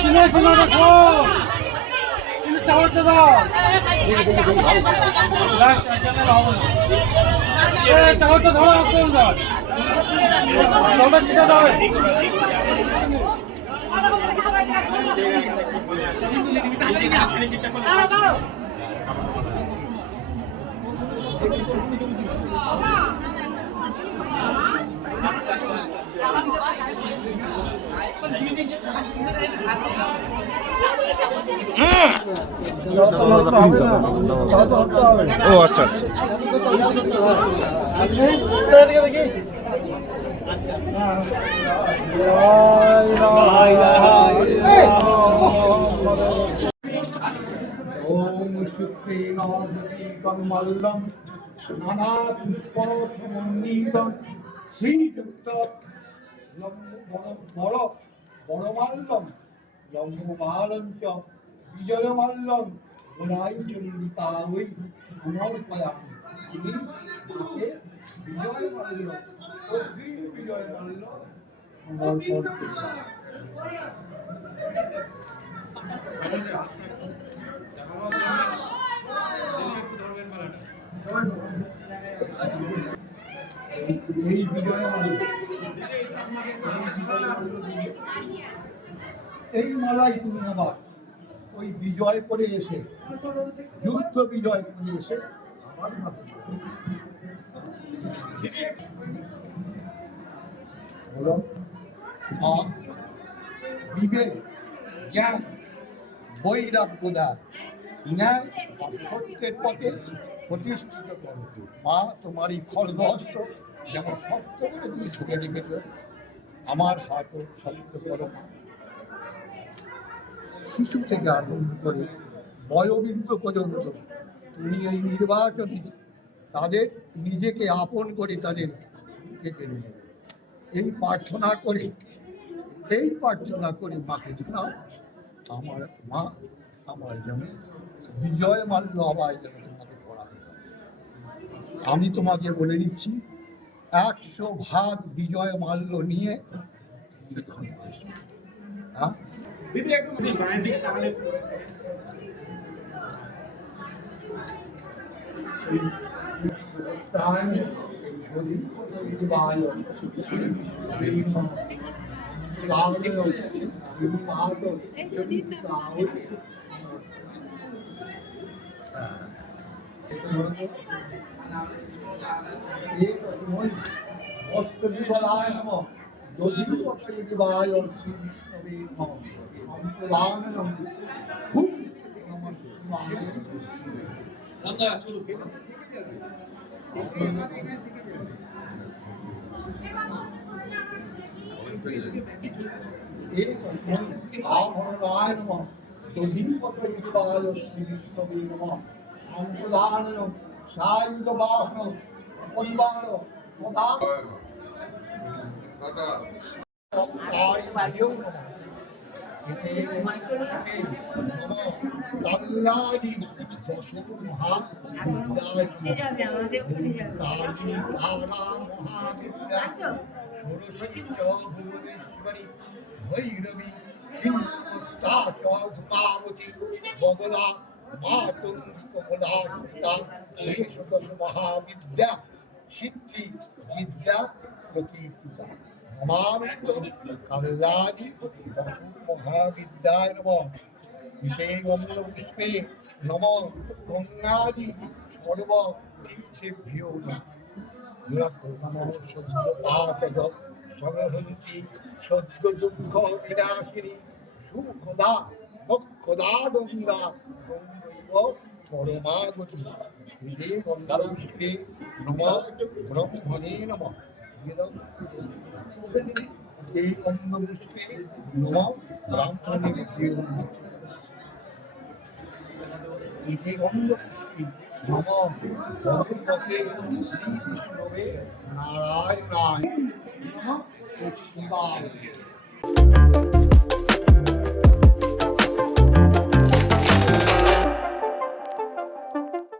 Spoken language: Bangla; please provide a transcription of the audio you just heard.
চিনে চিনে দেখো চাওয়ারটা দাও চাওয়ারটা ধরো না জলটা ছিটা দাও ও আচ্ছা আচ্ছা ওম শুক্রীনাদীকং মল্লম নানা সমন্বিতং শ্রীযুক্ত বড় বড় মাল্লম লম্বমালম চ বিজয় মাল্লম গোড়াই ওই সমর্পয়ামি তিনি তাকে বিজয় মাল্ল অগ্রিম বিজয় মাল্ল সমর্পণ করলাম। এই মাল্য মালাই তুমি আবার ওই বিজয় করে এসে, যুদ্ধ বিজয় করে এসে বিবেক, জ্ঞান বৈরাগ্য দেয় ন্যায় সত্যের পথে প্রতিষ্ঠিত করো মা খড়গ হস্ত যেমন তুমি আমার হাত করো মা। শিশু থেকে আরম্ভ করে পর্যন্ত তুমি এই নির্বাচনে তাদের নিজেকে আপন করে তাদের কেটে এই প্রার্থনা করে, এই প্রার্থনা করে মাকে জানাও, আমার মা, আমার যেন বিজয় মাল্য, আবার। আমি তোমাকে বলে দিচ্ছি একশো ভাগ বিজয় মাল্য নিয়ে। হ্যাঁ? তাই যদি প্রতিবায় অষ্টবিবলায় নম দধিপতিবায় শ্রী নম অন্তরানম হুম নমঃ আহরণায় নমঃ দধিপতিবায় শ্রী বিষ্ণবে নমঃ অন্তরানম সায়ুধ বাহন, পরিবার সদা। লাল্লাদি মহা কালী ধারা মহাবিদ্যা ষোড়শী চ ভুবনেশ্বরী ভৈরবী হিংসা চ বগলা কৃষ্ণা এষদশ মহাবিদ্যা সিদ্ধি বিদ্যা প্রকীর্তিতা মহাবিদ্যায় নম। তীর্থেভ্যো সদ্য দুঃখ বিনাশিনী সুখদা মোক্ষদা গঙ্গা পরমাগতি বিজে গঙ্গা পুষ্পে নম ব্রহ্মণে নম এই অন্ন পুষ্পে নম ব্রাহ্মণে নারায়ণায়